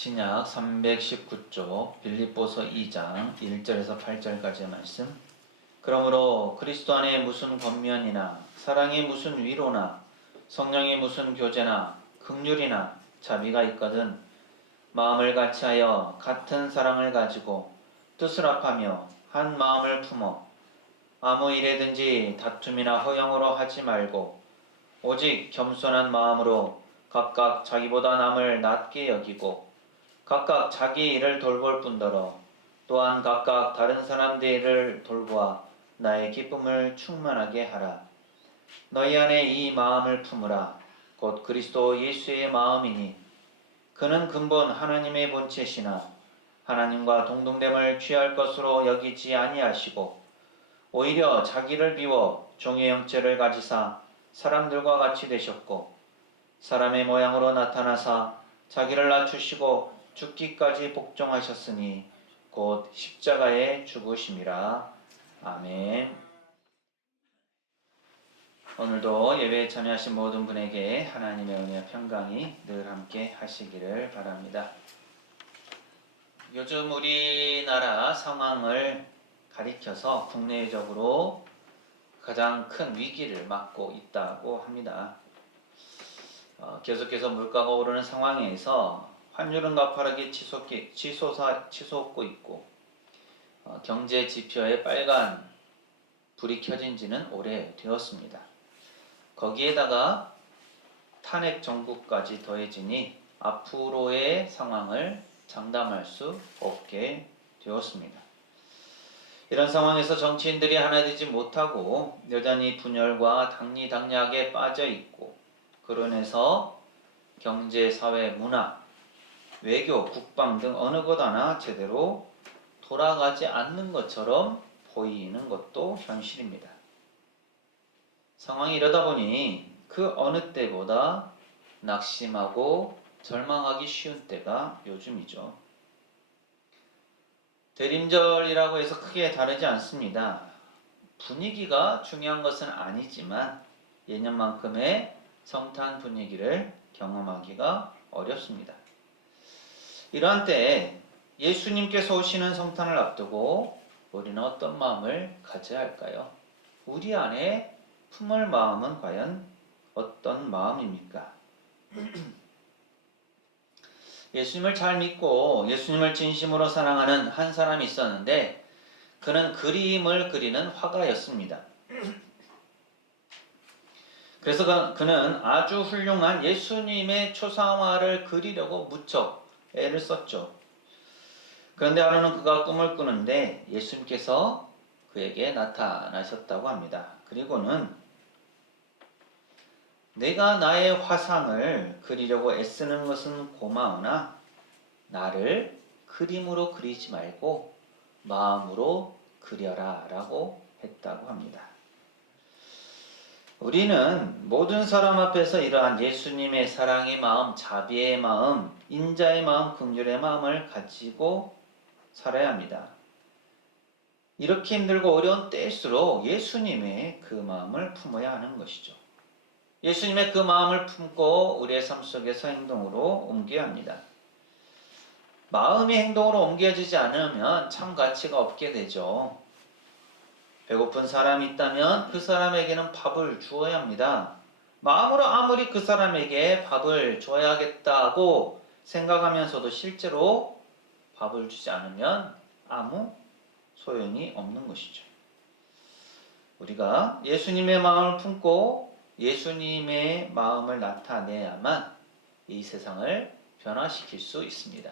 신약 319쪽 빌립보서 2장 1절에서 8절까지의 말씀. 그러므로 그리스도 안에 무슨 권면이나 사랑에 무슨 위로나 성령의 무슨 교제나 긍휼이나 자비가 있거든 마음을 같이하여 같은 사랑을 가지고 뜻을 합하며 한 마음을 품어 아무 일에든지 다툼이나 허영으로 하지 말고 오직 겸손한 마음으로 각각 자기보다 남을 낮게 여기고 각각 자기 일을 돌볼 뿐더러 또한 각각 다른 사람들의 일을 돌보아 나의 기쁨을 충만하게 하라. 너희 안에 이 마음을 품으라. 곧 그리스도 예수의 마음이니 그는 근본 하나님의 본체시나 하나님과 동등됨을 취할 것으로 여기지 아니하시고 오히려 자기를 비워 종의 형체를 가지사 사람들과 같이 되셨고 사람의 모양으로 나타나사 자기를 낮추시고 죽기까지 복종하셨으니 곧 십자가에 죽으심이라. 아멘. 오늘도 예배에 참여하신 모든 분에게 하나님의 은혜와 평강이 늘 함께 하시기를 바랍니다. 요즘 우리나라 상황을 가리켜서 국내적으로 가장 큰 위기를 맞고 있다고 합니다. 계속해서 물가가 오르는 상황에서 환율은 가파르게 치솟고 있고 경제 지표에 빨간 불이 켜진 지는 오래되었습니다. 거기에다가 탄핵 정부까지 더해지니 앞으로의 상황을 장담할 수 없게 되었습니다. 이런 상황에서 정치인들이 하나 되지 못하고 여전히 분열과 당리당략에 빠져 있고 그러면서 경제, 사회, 문화, 외교, 국방 등 어느 것 하나 제대로 돌아가지 않는 것처럼 보이는 것도 현실입니다. 상황이 이러다 보니 그 어느 때보다 낙심하고 절망하기 쉬운 때가 요즘이죠. 대림절이라고 해서 크게 다르지 않습니다. 분위기가 중요한 것은 아니지만 예년만큼의 성탄 분위기를 경험하기가 어렵습니다. 이러한 때에 예수님께서 오시는 성탄을 앞두고 우리는 어떤 마음을 가져야 할까요? 우리 안에 품을 마음은 과연 어떤 마음입니까? 예수님을 잘 믿고 예수님을 진심으로 사랑하는 한 사람이 있었는데 그는 그림을 그리는 화가였습니다. 그래서 그는 아주 훌륭한 예수님의 초상화를 그리려고 무척 애를 썼죠. 그런데 하루는 그가 꿈을 꾸는데 예수님께서 그에게 나타나셨다고 합니다. 그리고는 내가 나의 화상을 그리려고 애쓰는 것은 고마우나 나를 그림으로 그리지 말고 마음으로 그려라 라고 했다고 합니다. 우리는 모든 사람 앞에서 이러한 예수님의 사랑의 마음, 자비의 마음, 인자의 마음, 긍휼의 마음을 가지고 살아야 합니다. 이렇게 힘들고 어려운 때일수록 예수님의 그 마음을 품어야 하는 것이죠. 예수님의 그 마음을 품고 우리의 삶 속에서 행동으로 옮겨야 합니다. 마음이 행동으로 옮겨지지 않으면 참 가치가 없게 되죠. 배고픈 사람이 있다면 그 사람에게는 밥을 주어야 합니다. 마음으로 아무리 그 사람에게 밥을 줘야겠다고 생각하면서도 실제로 밥을 주지 않으면 아무 소용이 없는 것이죠. 우리가 예수님의 마음을 품고 예수님의 마음을 나타내야만 이 세상을 변화시킬 수 있습니다.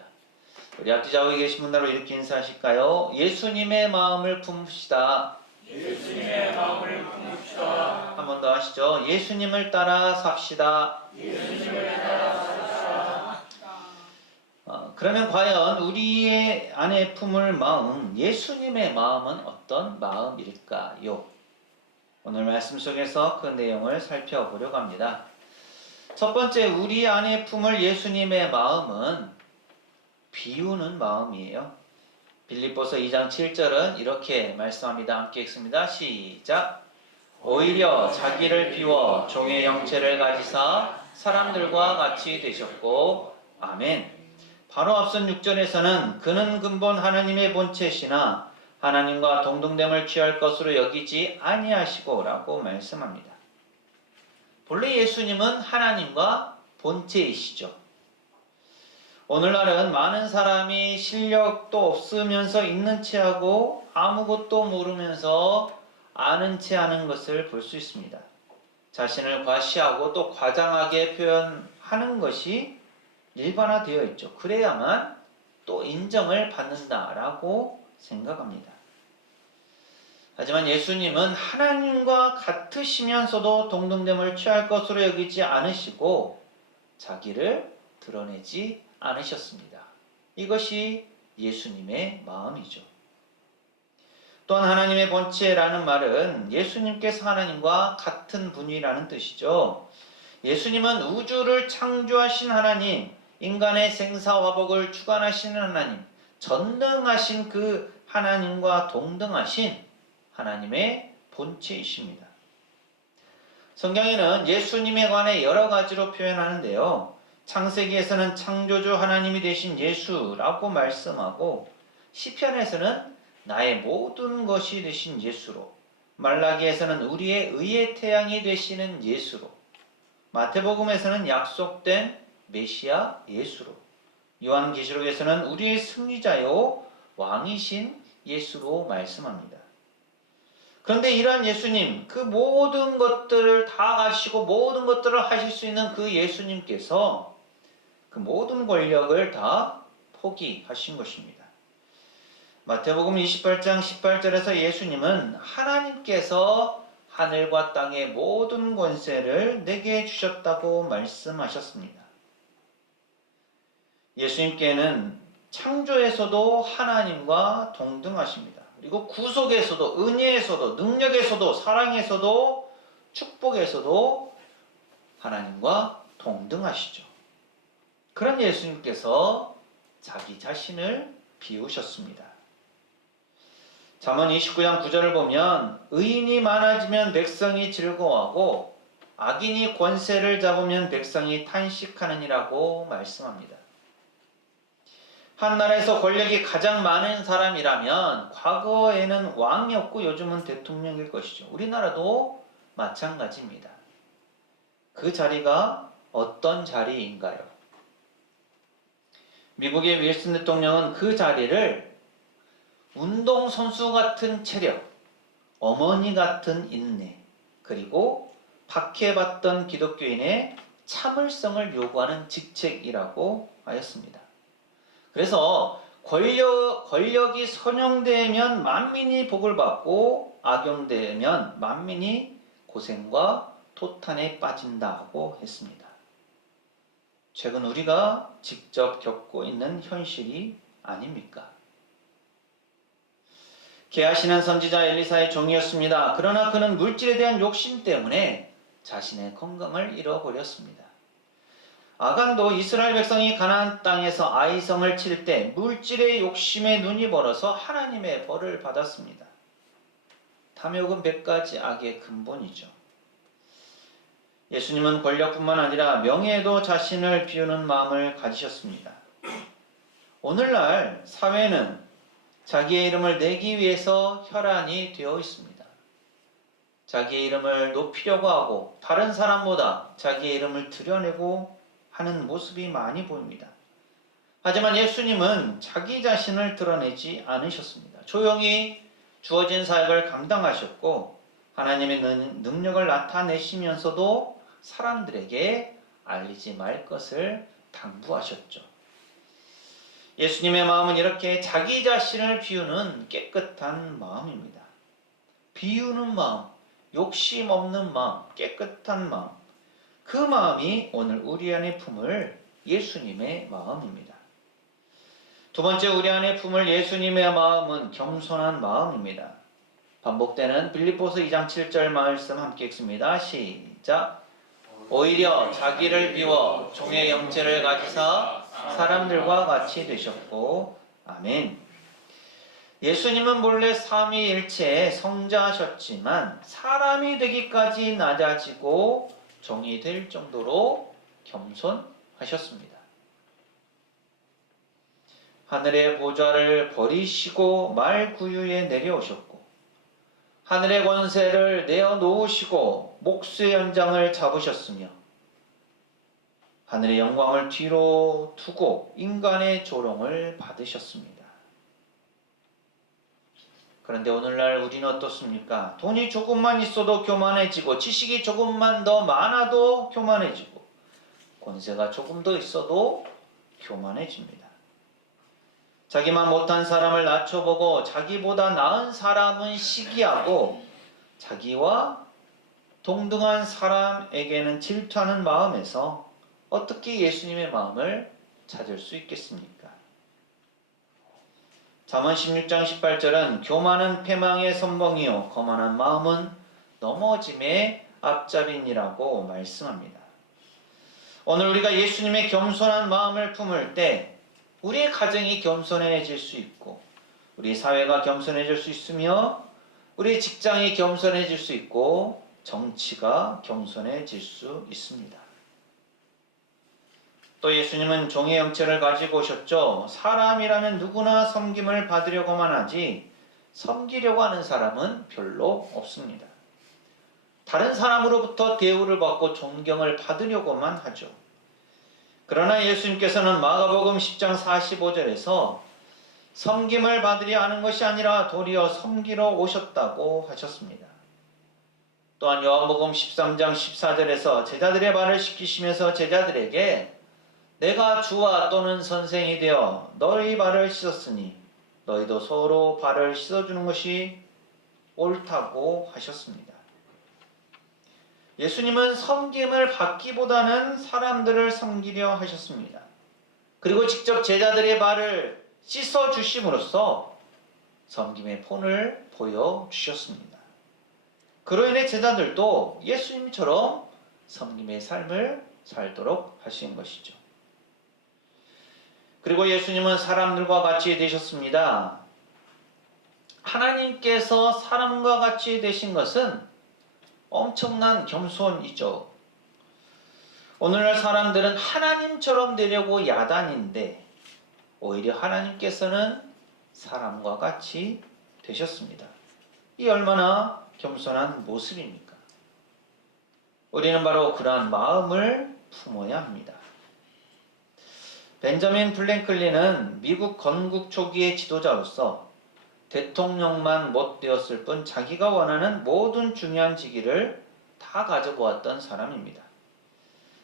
우리 앞뒤 좌우에 계신 분들로 이렇게 인사하실까요? 예수님의 마음을 품읍시다. 예수님의 마음을 품읍시다. 한 번 더 하시죠. 예수님을 따라 삽시다. 예수님을 따라 삽시다. 그러면 과연 우리의 안에 품을 마음, 예수님의 마음은 어떤 마음일까요? 오늘 말씀 속에서 그 내용을 살펴보려고 합니다. 첫 번째, 우리 안에 품을 예수님의 마음은 비우는 마음이에요. 빌립보서 2장 7절은 이렇게 말씀합니다. 함께 읽습니다. 시작. 오히려 자기를 비워 종의 형체를 가지사 사람들과 같이 되셨고 아멘. 바로 앞선 6절에서는 그는 근본 하나님의 본체시나 하나님과 동등됨을 취할 것으로 여기지 아니하시고 라고 말씀합니다. 본래 예수님은 하나님과 본체이시죠. 오늘날은 많은 사람이 실력도 없으면서 있는 채 하고 아무것도 모르면서 아는 채 하는 것을 볼 수 있습니다. 자신을 과시하고 또 과장하게 표현하는 것이 일반화되어 있죠. 그래야만 또 인정을 받는다라고 생각합니다. 하지만 예수님은 하나님과 같으시면서도 동등됨을 취할 것으로 여기지 않으시고 자기를 드러내지 않으셨습니다. 이것이 예수님의 마음이죠. 또한 하나님의 본체라는 말은 예수님께서 하나님과 같은 분이라는 뜻이죠. 예수님은 우주를 창조하신 하나님, 인간의 생사화복을 주관하시는 하나님, 전능하신 그 하나님과 동등하신 하나님의 본체이십니다. 성경에는 예수님에 관해 여러 가지로 표현하는데요. 창세기에서는 창조주 하나님이 되신 예수라고 말씀하고 시편에서는 나의 모든 것이 되신 예수로, 말라기에서는 우리의 의의 태양이 되시는 예수로, 마태복음에서는 약속된 메시아 예수로, 요한계시록에서는 우리의 승리자요 왕이신 예수로 말씀합니다. 그런데 이러한 예수님, 그 모든 것들을 다 가시고 모든 것들을 하실 수 있는 그 예수님께서 그 모든 권력을 다 포기하신 것입니다. 마태복음 28장 18절에서 예수님은 하나님께서 하늘과 땅의 모든 권세를 내게 주셨다고 말씀하셨습니다. 예수님께는 창조에서도 하나님과 동등하십니다. 그리고 구속에서도, 은혜에서도, 능력에서도, 사랑에서도, 축복에서도 하나님과 동등하시죠. 그런 예수님께서 자기 자신을 비우셨습니다. 잠언 29장 9절을 보면 의인이 많아지면 백성이 즐거워하고 악인이 권세를 잡으면 백성이 탄식하느니라고 말씀합니다. 한 나라에서 권력이 가장 많은 사람이라면 과거에는 왕이었고 요즘은 대통령일 것이죠. 우리나라도 마찬가지입니다. 그 자리가 어떤 자리인가요? 미국의 윌슨 대통령은 그 자리를 운동선수 같은 체력, 어머니 같은 인내, 그리고 박해받던 기독교인의 참을성을 요구하는 직책이라고 하였습니다. 그래서 권력이 선용되면 만민이 복을 받고 악용되면 만민이 고생과 토탄에 빠진다고 했습니다. 최근 우리가 직접 겪고 있는 현실이 아닙니까? 게하시는 선지자 엘리사의 종이었습니다. 그러나 그는 물질에 대한 욕심 때문에 자신의 건강을 잃어버렸습니다. 아간도 이스라엘 백성이 가나안 땅에서 아이성을 칠 때 물질의 욕심에 눈이 멀어서 하나님의 벌을 받았습니다. 탐욕은 100가지 악의 근본이죠. 예수님은 권력뿐만 아니라 명예에도 자신을 비우는 마음을 가지셨습니다. 오늘날 사회는 자기의 이름을 내기 위해서 혈안이 되어 있습니다. 자기의 이름을 높이려고 하고 다른 사람보다 자기의 이름을 드러내고 하는 모습이 많이 보입니다. 하지만 예수님은 자기 자신을 드러내지 않으셨습니다. 조용히 주어진 사역을 감당하셨고 하나님의 능력을 나타내시면서도 사람들에게 알리지 말 것을 당부하셨죠. 예수님의 마음은 이렇게 자기 자신을 비우는 깨끗한 마음입니다. 비우는 마음, 욕심 없는 마음, 깨끗한 마음. 그 마음이 오늘 우리 안에 품을 예수님의 마음입니다. 두 번째 우리 안에 품을 예수님의 마음은 겸손한 마음입니다. 반복되는 빌립보서 2장 7절 말씀 함께 읽습니다. 시작. 오히려 자기를 비워 종의 형체를 가지사 사람들과 같이 되셨고 아멘. 예수님은 본래 삼위일체의 성자셨지만 사람이 되기까지 낮아지고 종이 될 정도로 겸손하셨습니다. 하늘의 보좌를 버리시고 말구유에 내려오셨고 하늘의 권세를 내어놓으시고 목수의 연장을 잡으셨으며 하늘의 영광을 뒤로 두고 인간의 조롱을 받으셨습니다. 그런데 오늘날 우리는 어떻습니까? 돈이 조금만 있어도 교만해지고 지식이 조금만 더 많아도 교만해지고 권세가 조금 더 있어도 교만해집니다. 자기만 못한 사람을 낮춰보고 자기보다 나은 사람은 시기하고 자기와 동등한 사람에게는 질투하는 마음에서 어떻게 예수님의 마음을 찾을 수 있겠습니까? 잠언 16장 18절은 교만은 패망의 선봉이요 거만한 마음은 넘어짐의 앞잡이니라고 말씀합니다. 오늘 우리가 예수님의 겸손한 마음을 품을 때 우리의 가정이 겸손해질 수 있고 우리 사회가 겸손해질 수 있으며 우리 직장이 겸손해질 수 있고 정치가 겸손해질 수 있습니다. 또 예수님은 종의 형체를 가지고 오셨죠. 사람이라면 누구나 섬김을 받으려고만 하지 섬기려고 하는 사람은 별로 없습니다. 다른 사람으로부터 대우를 받고 존경을 받으려고만 하죠. 그러나 예수님께서는 마가복음 10장 45절에서 섬김을 받으려 하는 것이 아니라 도리어 섬기러 오셨다고 하셨습니다. 또한 요한복음 13장 14절에서 제자들의 발을 씻기시면서 제자들에게 내가 주와 또는 선생이 되어 너희 발을 씻었으니 너희도 서로 발을 씻어주는 것이 옳다고 하셨습니다. 예수님은 섬김을 받기보다는 사람들을 섬기려 하셨습니다. 그리고 직접 제자들의 발을 씻어주심으로써 섬김의 본을 보여주셨습니다. 그로 인해 제자들도 예수님처럼 섬김의 삶을 살도록 하신 것이죠. 그리고 예수님은 사람들과 같이 되셨습니다. 하나님께서 사람과 같이 되신 것은 엄청난 겸손이죠. 오늘날 사람들은 하나님처럼 되려고 야단인데 오히려 하나님께서는 사람과 같이 되셨습니다. 이 얼마나 겸손한 모습입니까? 우리는 바로 그러한 마음을 품어야 합니다. 벤저민 플랭클린은 미국 건국 초기의 지도자로서 대통령만 못 되었을 뿐 자기가 원하는 모든 중요한 직위를 다 가져보았던 사람입니다.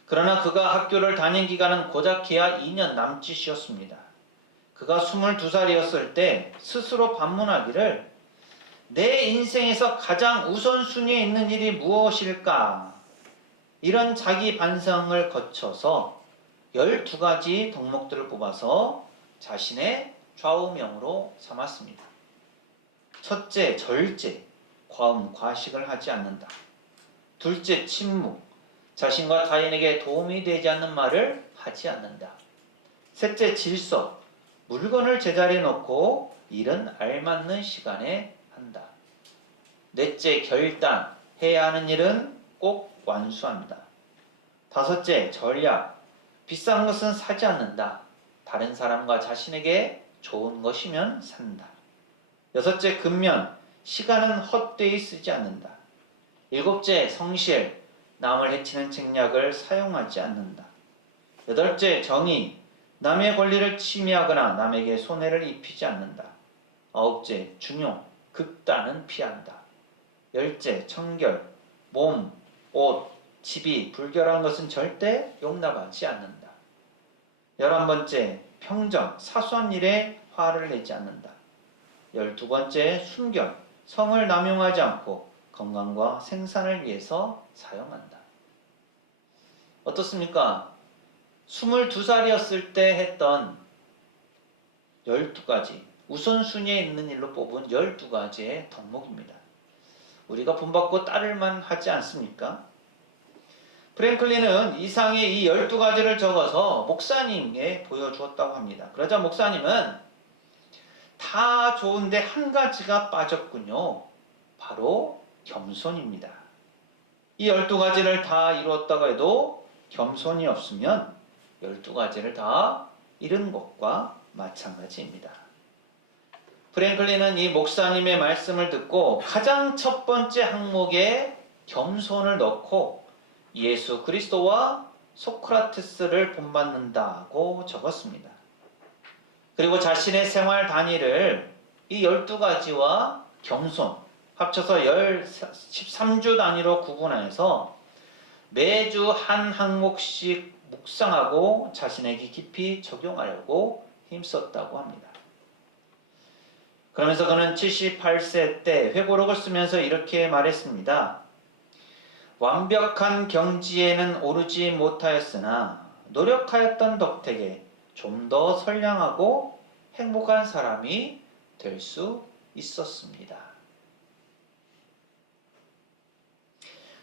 그러나 그가 학교를 다닌 기간은 고작해야 2년 남짓이었습니다. 그가 22살이었을 때 스스로 반문하기를 내 인생에서 가장 우선순위에 있는 일이 무엇일까? 이런 자기 반성을 거쳐서 12가지 덕목들을 뽑아서 자신의 좌우명으로 삼았습니다. 첫째, 절제, 과음, 과식을 하지 않는다. 둘째, 침묵, 자신과 타인에게 도움이 되지 않는 말을 하지 않는다. 셋째, 질서, 물건을 제자리에 놓고 일은 알맞는 시간에 한다. 넷째, 결단, 해야 하는 일은 꼭 완수한다. 다섯째, 전략, 비싼 것은 사지 않는다. 다른 사람과 자신에게 좋은 것이면 산다. 여섯째, 근면, 시간은 헛되이 쓰지 않는다. 일곱째, 성실, 남을 해치는 책략을 사용하지 않는다. 여덟째, 정의, 남의 권리를 침해하거나 남에게 손해를 입히지 않는다. 아홉째, 중용, 극단은 피한다. 열째, 청결, 몸, 옷, 집이 불결한 것은 절대 용납하지 않는다. 11번째, 평정, 사소한 일에 화를 내지 않는다. 12번째, 순결, 성을 남용하지 않고 건강과 생산을 위해서 사용한다. 어떻습니까? 22살이었을 때 했던 12가지, 우선순위에 있는 일로 뽑은 12가지의 덕목입니다. 우리가 본받고 따를만 하지 않습니까? 프랭클린은 이상의 이 12가지를 적어서 목사님에게 보여주었다고 합니다. 그러자 목사님은 다 좋은데 한 가지가 빠졌군요. 바로 겸손입니다. 이 12가지를 다 이루었다고 해도 겸손이 없으면 12가지를 다 잃은 것과 마찬가지입니다. 프랭클린은 이 목사님의 말씀을 듣고 가장 첫 번째 항목에 겸손을 넣고 예수 그리스도와 소크라테스를 본받는다고 적었습니다. 그리고 자신의 생활 단위를 이 12가지와 겸손 합쳐서 13주 단위로 구분해서 매주 한 항목씩 묵상하고 자신에게 깊이 적용하려고 힘썼다고 합니다. 그러면서 그는 78세 때 회고록을 쓰면서 이렇게 말했습니다. 완벽한 경지에는 오르지 못하였으나 노력하였던 덕택에 좀 더 선량하고 행복한 사람이 될 수 있었습니다.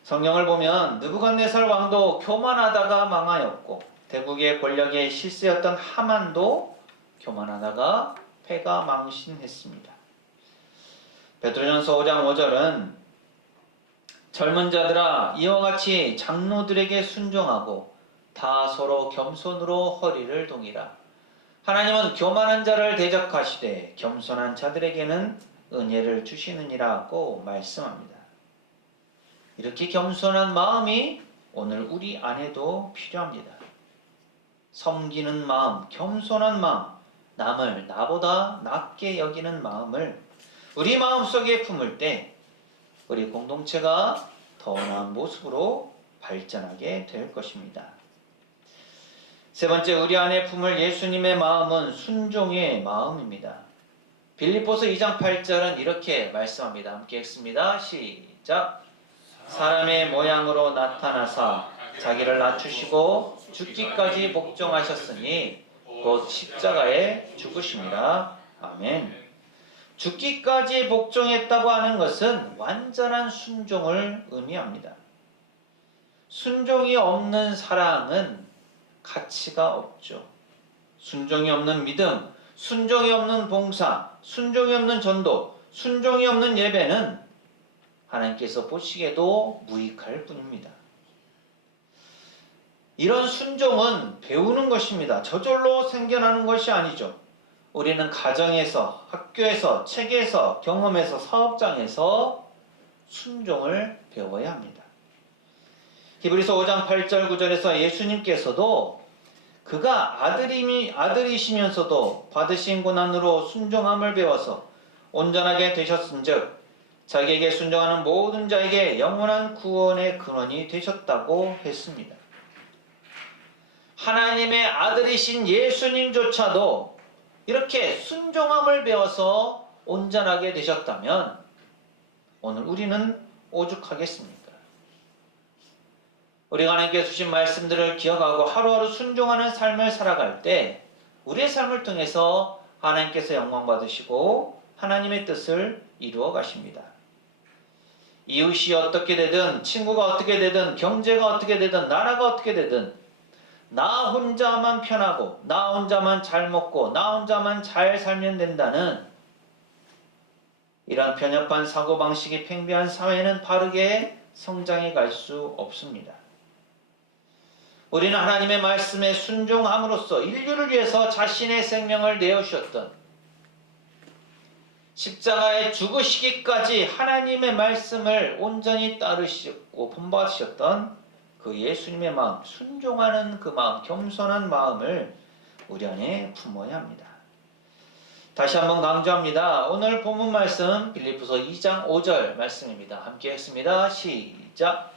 성경을 보면 느부갓네살 왕도 교만하다가 망하였고 대국의 권력의 실세였던 하만도 교만하다가 패가 망신했습니다. 베드로전서 5장 5절은 젊은 자들아 이와 같이 장로들에게 순종하고 다 서로 겸손으로 허리를 동이라. 하나님은 교만한 자를 대적하시되 겸손한 자들에게는 은혜를 주시느니라고 말씀합니다. 이렇게 겸손한 마음이 오늘 우리 안에도 필요합니다. 섬기는 마음, 겸손한 마음, 남을 나보다 낮게 여기는 마음을 우리 마음속에 품을 때 우리 공동체가 더 나은 모습으로 발전하게 될 것입니다. 세 번째, 우리 안에 품을 예수님의 마음은 순종의 마음입니다. 빌립보서 2장 8절은 이렇게 말씀합니다. 함께 읽습니다. 시작. 사람의 모양으로 나타나사 자기를 낮추시고 죽기까지 복종하셨으니 곧 십자가에 죽으심이라. 아멘. 죽기까지 복종했다고 하는 것은 완전한 순종을 의미합니다. 순종이 없는 사랑은 가치가 없죠. 순종이 없는 믿음, 순종이 없는 봉사, 순종이 없는 전도, 순종이 없는 예배는 하나님께서 보시기에도 무익할 뿐입니다. 이런 순종은 배우는 것입니다. 저절로 생겨나는 것이 아니죠. 우리는 가정에서, 학교에서, 책에서, 경험에서, 사업장에서 순종을 배워야 합니다. 히브리서 5장 8절 9절에서 예수님께서도 그가 아들이시면서도 받으신 고난으로 순종함을 배워서 온전하게 되셨은즉 자기에게 순종하는 모든 자에게 영원한 구원의 근원이 되셨다고 했습니다. 하나님의 아들이신 예수님조차도 이렇게 순종함을 배워서 온전하게 되셨다면 오늘 우리는 오죽하겠습니까? 우리가 하나님께 주신 말씀들을 기억하고 하루하루 순종하는 삶을 살아갈 때 우리의 삶을 통해서 하나님께서 영광 받으시고 하나님의 뜻을 이루어 가십니다. 이웃이 어떻게 되든 친구가 어떻게 되든 경제가 어떻게 되든 나라가 어떻게 되든 나 혼자만 편하고 나 혼자만 잘 먹고 나 혼자만 잘 살면 된다는 이런 편협한 사고방식이 팽배한 사회는 바르게 성장해 갈 수 없습니다. 우리는 하나님의 말씀에 순종함으로써 인류를 위해서 자신의 생명을 내어주셨던 십자가에 죽으시기까지 하나님의 말씀을 온전히 따르시고 본받으셨던 그 예수님의 마음, 순종하는 그 마음, 겸손한 마음을 우리 안에 품어야 합니다. 다시 한번 강조합니다. 오늘 본문 말씀 빌립보서 2장 5절 말씀입니다. 함께 했습니다. 시작.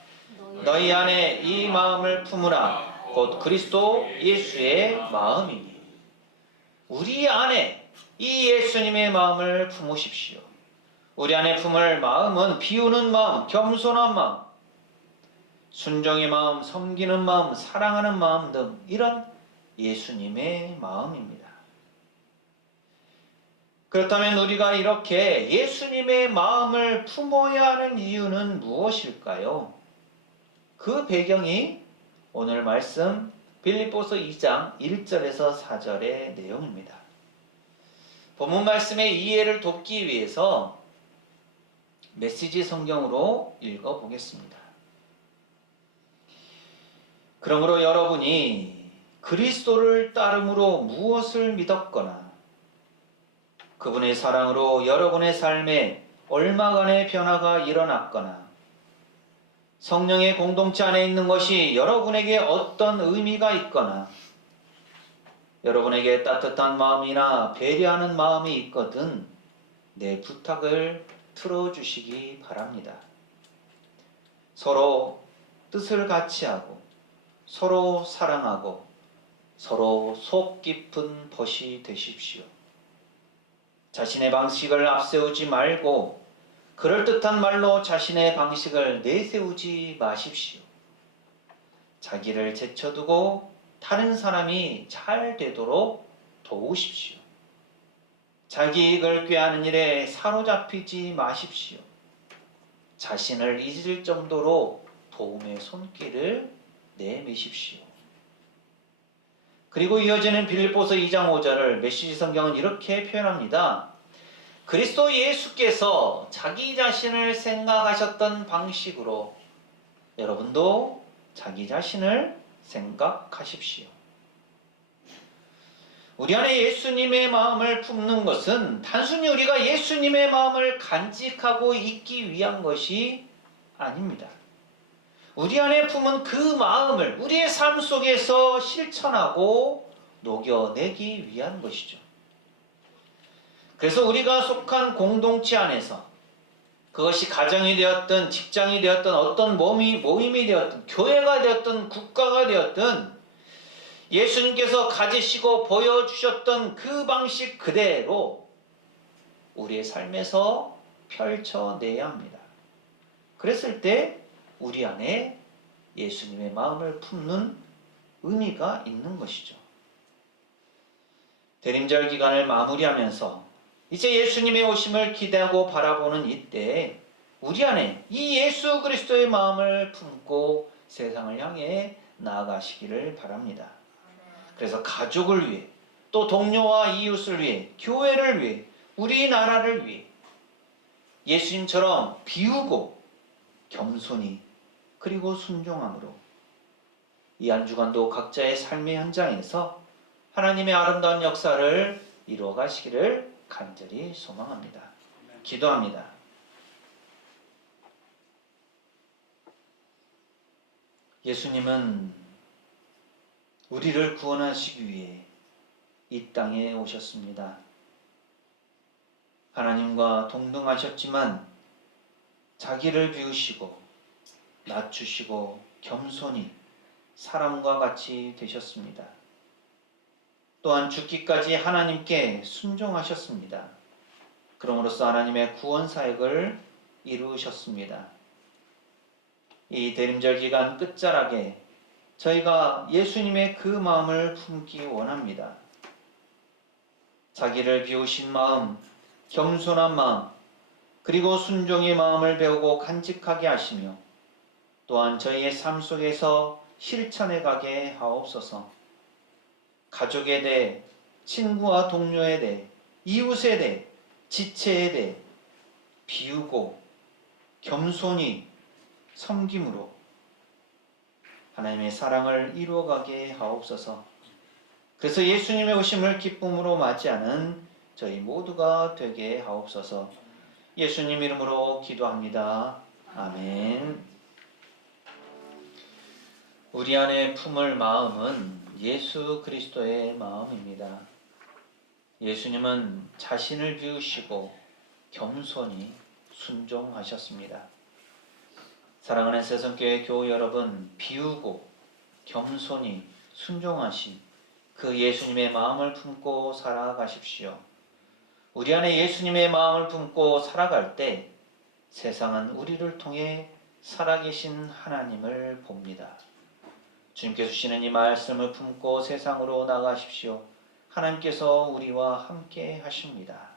너희 안에 이 마음을 품으라. 곧 그리스도 예수의 마음이니. 우리 안에 이 예수님의 마음을 품으십시오. 우리 안에 품을 마음은 비우는 마음, 겸손한 마음, 순종의 마음, 섬기는 마음, 사랑하는 마음 등 이런 예수님의 마음입니다. 그렇다면 우리가 이렇게 예수님의 마음을 품어야 하는 이유는 무엇일까요? 그 배경이 오늘 말씀 빌립보서 2장 1절에서 4절의 내용입니다. 본문 말씀의 이해를 돕기 위해서 메시지 성경으로 읽어보겠습니다. 그러므로 여러분이 그리스도를 따름으로 무엇을 믿었거나 그분의 사랑으로 여러분의 삶에 얼마간의 변화가 일어났거나 성령의 공동체 안에 있는 것이 여러분에게 어떤 의미가 있거나 여러분에게 따뜻한 마음이나 배려하는 마음이 있거든 내 부탁을 들어주시기 바랍니다. 서로 뜻을 같이 하고 서로 사랑하고 서로 속 깊은 벗이 되십시오. 자신의 방식을 앞세우지 말고 그럴듯한 말로 자신의 방식을 내세우지 마십시오. 자기를 제쳐두고 다른 사람이 잘 되도록 도우십시오. 자기 이익을 꾀하는 일에 사로잡히지 마십시오. 자신을 잊을 정도로 도움의 손길을 내미십시오. 그리고 이어지는 빌립보서 2장 5절을 메시지 성경은 이렇게 표현합니다. 그리스도 예수께서 자기 자신을 생각하셨던 방식으로 여러분도 자기 자신을 생각하십시오. 우리 안에 예수님의 마음을 품는 것은 단순히 우리가 예수님의 마음을 간직하고 있기 위한 것이 아닙니다. 우리 안에 품은 그 마음을 우리의 삶 속에서 실천하고 녹여내기 위한 것이죠. 그래서 우리가 속한 공동체 안에서 그것이 가정이 되었든 직장이 되었든 어떤 모임이 되었든 교회가 되었든 국가가 되었든 예수님께서 가지시고 보여주셨던 그 방식 그대로 우리의 삶에서 펼쳐내야 합니다. 그랬을 때 우리 안에 예수님의 마음을 품는 의미가 있는 것이죠. 대림절 기간을 마무리하면서 이제 예수님의 오심을 기대하고 바라보는 이때에 우리 안에 이 예수 그리스도의 마음을 품고 세상을 향해 나아가시기를 바랍니다. 그래서 가족을 위해 또 동료와 이웃을 위해 교회를 위해 우리나라를 위해 예수님처럼 비우고 겸손히 그리고 순종함으로 이 한 주간도 각자의 삶의 현장에서 하나님의 아름다운 역사를 이루어 가시기를 간절히 소망합니다. 기도합니다. 예수님은 우리를 구원하시기 위해 이 땅에 오셨습니다. 하나님과 동등하셨지만 자기를 비우시고 낮추시고 겸손히 사람과 같이 되셨습니다. 또한 죽기까지 하나님께 순종하셨습니다. 그럼으로써 하나님의 구원 사역을 이루셨습니다. 이 대림절 기간 끝자락에 저희가 예수님의 그 마음을 품기 원합니다. 자기를 비우신 마음, 겸손한 마음, 그리고 순종의 마음을 배우고 간직하게 하시며 또한 저희의 삶 속에서 실천해 가게 하옵소서. 가족에 대해, 친구와 동료에 대해, 이웃에 대해, 지체에 대해 비우고 겸손히 섬김으로 하나님의 사랑을 이루어가게 하옵소서. 그래서 예수님의 오심을 기쁨으로 맞이하는 저희 모두가 되게 하옵소서. 예수님 이름으로 기도합니다. 아멘. 우리 안에 품을 마음은 예수 그리스도의 마음입니다. 예수님은 자신을 비우시고 겸손히 순종하셨습니다. 사랑하는 새성교회 교우 여러분, 비우고 겸손히 순종하신 그 예수님의 마음을 품고 살아가십시오. 우리 안에 예수님의 마음을 품고 살아갈 때 세상은 우리를 통해 살아계신 하나님을 봅니다. 주님께서 주시는 이 말씀을 품고 세상으로 나가십시오. 하나님께서 우리와 함께 하십니다.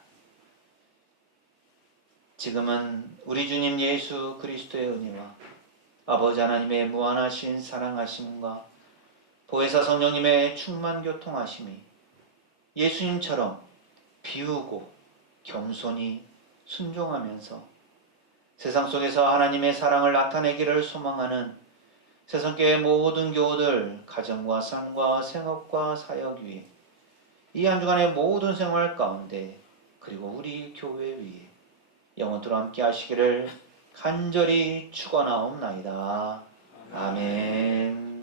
지금은 우리 주님 예수 그리스도의 은혜와 아버지 하나님의 무한하신 사랑하심과 보혜사 성령님의 충만 교통하심이 예수님처럼 비우고 겸손히 순종하면서 세상 속에서 하나님의 사랑을 나타내기를 소망하는 새성교회 모든 교우들 가정과 삶과 생업과 사역 위에 이 한 주간의 모든 생활 가운데 그리고 우리 교회 위에 영원토록 함께 하시기를 간절히 축원하옵나이다. 아멘.